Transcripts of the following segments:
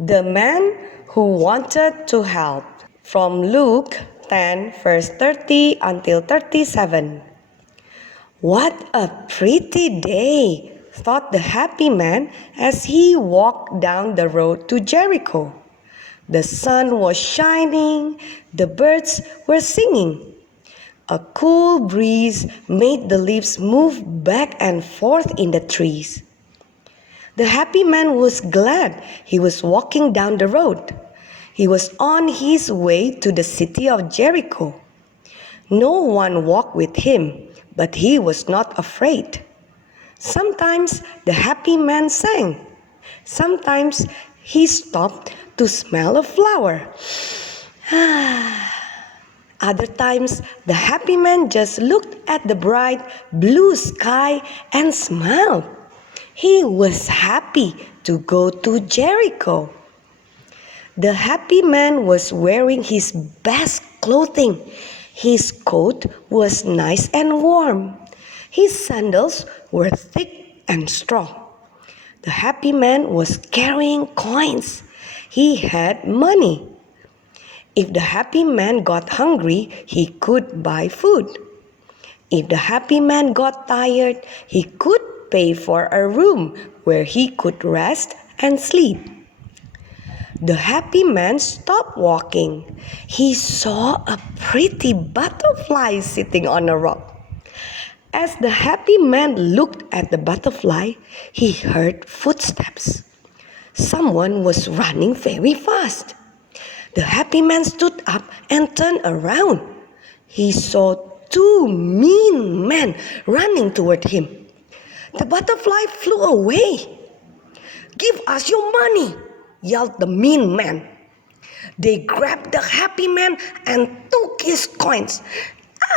The man who wanted to help. From Luke 10, verse 30 until 37. What a pretty day, thought the happy man as he walked down the road to Jericho. The sun was shining, the birds were singing. A cool breeze made the leaves move back and forth in the trees. The happy man was glad he was walking down the road. He was on his way to the city of Jericho. No one walked with him, but he was not afraid. Sometimes the happy man sang. Sometimes he stopped to smell a flower. Other times, the happy man just looked at the bright blue sky and smiled. He was happy to go to Jericho. The happy man was wearing his best clothing. His coat was nice and warm. His sandals were thick and strong. The happy man was carrying coins. He had money. If the happy man got hungry, he could buy food. If the happy man got tired, he could pay for a room where he could rest and sleep. The happy man stopped walking. He saw a pretty butterfly sitting on a rock. As the happy man looked at the butterfly, he heard footsteps. Someone was running very fast. The happy man stood up and turned around. He saw two mean men running toward him. The butterfly flew away. "Give us your money!" yelled the mean man. They grabbed the happy man and took his coins.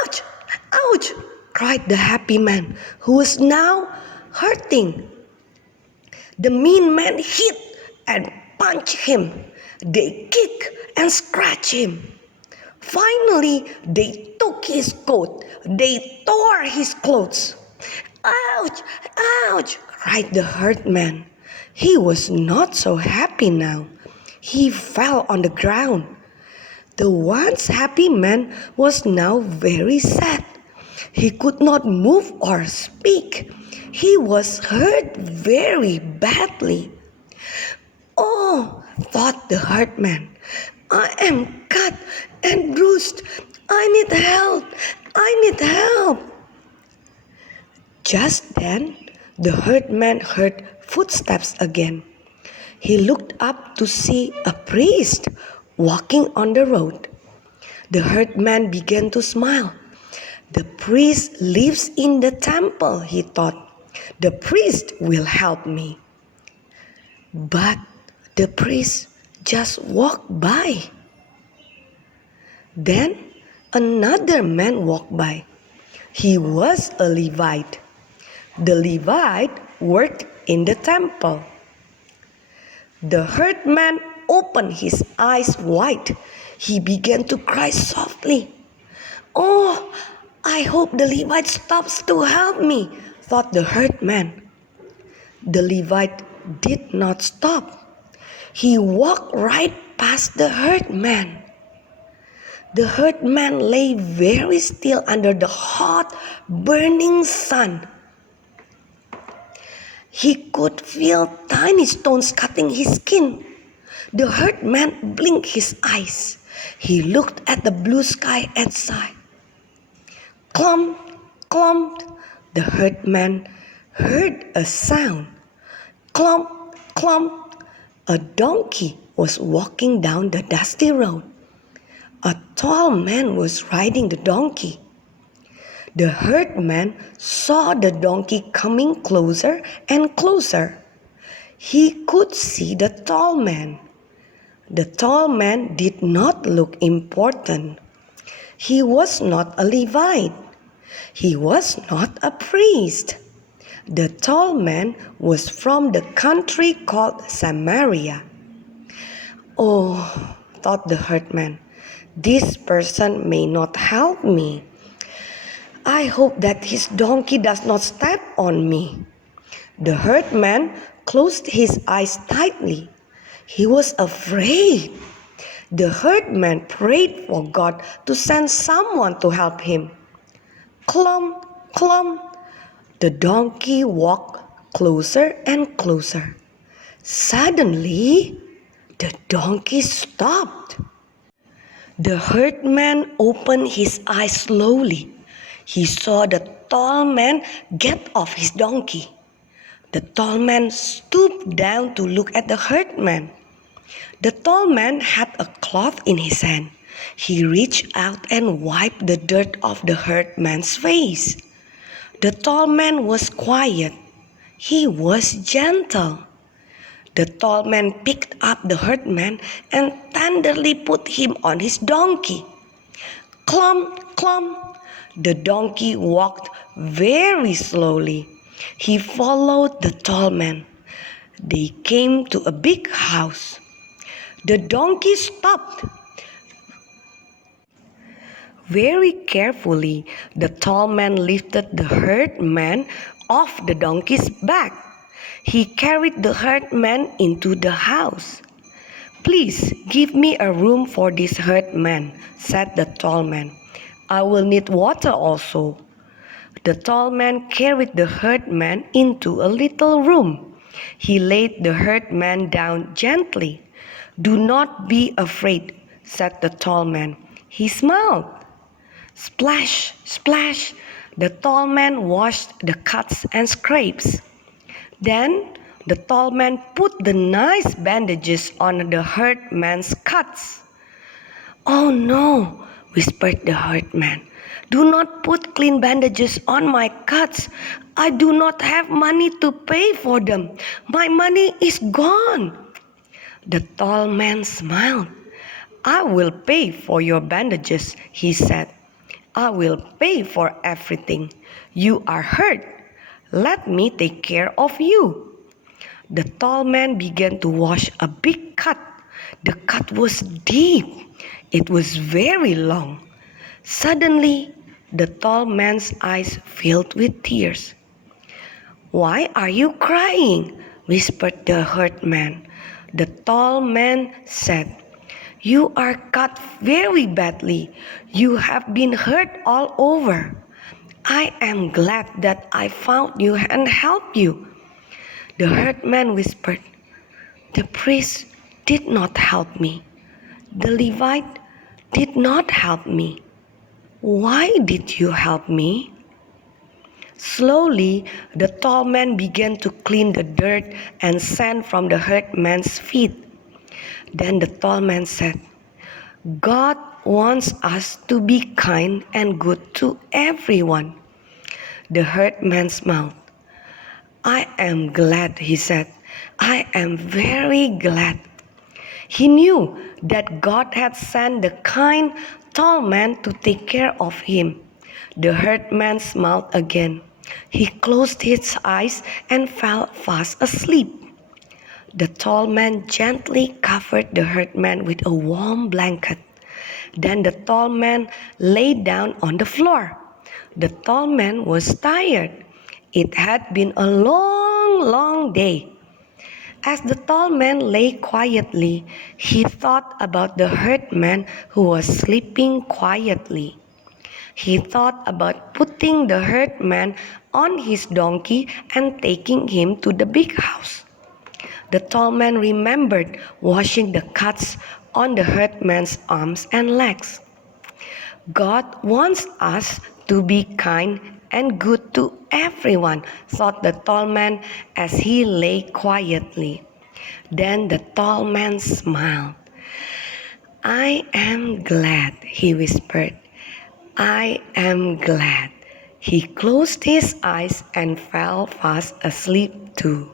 "Ouch! Ouch!" cried the happy man, who was now hurting. The mean man hit and punched him. They kicked and scratched him. Finally, they took his coat. They tore his clothes. "Ouch! Ouch!" cried the hurt man. He was not so happy now. He fell on the ground. The once happy man was now very sad. He could not move or speak. He was hurt very badly. "Oh," thought the hurt man, "I am cut and bruised. I need help. I need help." Just then, the hurt man heard footsteps again. He looked up to see a priest walking on the road. The hurt man began to smile. The priest lives in the temple, he thought. The priest will help me. But the priest just walked by. Then another man walked by. He was a Levite. The Levite worked in the temple. The hurt man opened his eyes wide. He began to cry softly. "Oh, I hope the Levite stops to help me," thought the hurt man. The Levite did not stop. He walked right past the hurt man. The hurt man lay very still under the hot, burning sun. He could feel tiny stones cutting his skin. The hurt man blinked his eyes. He looked at the blue sky and sighed. Clump, clump. The hurt man heard a sound. Clump, clump. A donkey was walking down the dusty road. A tall man was riding the donkey. The hurt man saw the donkey coming closer and closer. He could see the tall man. The tall man did not look important. He was not a Levite. He was not a priest. The tall man was from the country called Samaria. "Oh," thought the hurt man, "this person may not help me. I hope that his donkey does not step on me." The hurt man closed his eyes tightly. He was afraid. The herdman prayed for God to send someone to help him. Clump, clump. The donkey walked closer and closer. Suddenly, the donkey stopped. The herdman opened his eyes slowly. He saw the tall man get off his donkey. The tall man stooped down to look at the herdman. The tall man had a cloth in his hand. He reached out and wiped the dirt off the herdman's face. The tall man was quiet. He was gentle. The tall man picked up the herdman and tenderly put him on his donkey. Clump, clump. The donkey walked very slowly. He followed the tall man. They came to a big house. The donkey stopped. Very carefully, the tall man lifted the herdman off the donkey's back. He carried the herdman into the house. "Please give me a room for this herdman," said the tall man. "I will need water also." The tall man carried the herdman into a little room. He laid the herdman down gently. "Do not be afraid," said the tall man. He smiled. Splash, splash, the tall man washed the cuts and scrapes. Then the tall man put the nice bandages on the herdman's cuts. "Oh no," whispered the herdman. "Do not put clean bandages on my cuts. I do not have money to pay for them. My money is gone." The tall man smiled. "I will pay for your bandages," he said. "I will pay for everything. You are hurt. Let me take care of you." The tall man began to wash a big cut. The cut was deep. It was very long. Suddenly, the tall man's eyes filled with tears. "Why are you crying?" whispered the herdman. The tall man said, "You are cut very badly. You have been hurt all over. I am glad that I found you and helped you." The herdman whispered, "The priest did not help me. The Levite did not help me. Why did you help me?" Slowly, the tall man began to clean the dirt and sand from the herdman's feet. Then the tall man said, "God wants us to be kind and good to everyone." The herdman smiled. "I am glad," he said. "I am very glad." He knew that God had sent the kind, tall man to take care of him. The herdman smiled again. He closed his eyes and fell fast asleep. The tall man gently covered the herdman with a warm blanket. Then the tall man lay down on the floor. The tall man was tired. It had been a long, long day. As the tall man lay quietly, he thought about the herdman who was sleeping quietly. He thought about putting the herdman on his donkey and taking him to the big house. The tall man remembered washing the cuts on the herdman's arms and legs. God wants us to be kind and good to everyone, thought the tall man as he lay quietly. Then the tall man smiled. "I am glad," he whispered. "I am glad." He closed his eyes and fell fast asleep too.